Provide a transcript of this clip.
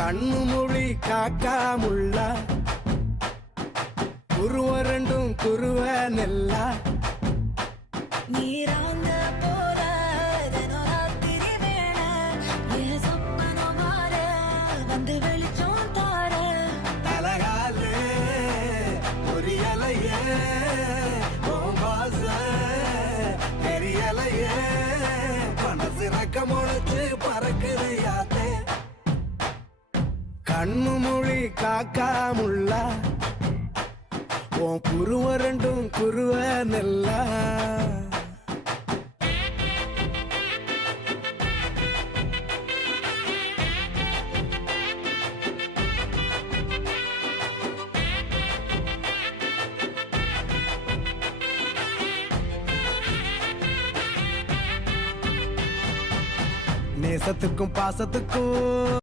கண்ணு மொழி காக்காமுள்ள குருவ ரெண்டும் குருவ நெல்லா நீராங்க போல தினராத்திரி வேண என் சொப்பனம் மாற வந்து வெளிச்சம் தார தலகாலே பொரியலையே ஓம்பாச பெரியலையே மனசு ரக்க முளைச்சு பறக்குதையாத்தே கண்ணு மொழி காக்காமுள்ள உன் குருவ ரெண்டும் குருவ நெல்லா நேசத்துக்கும் பாசத்துக்கும்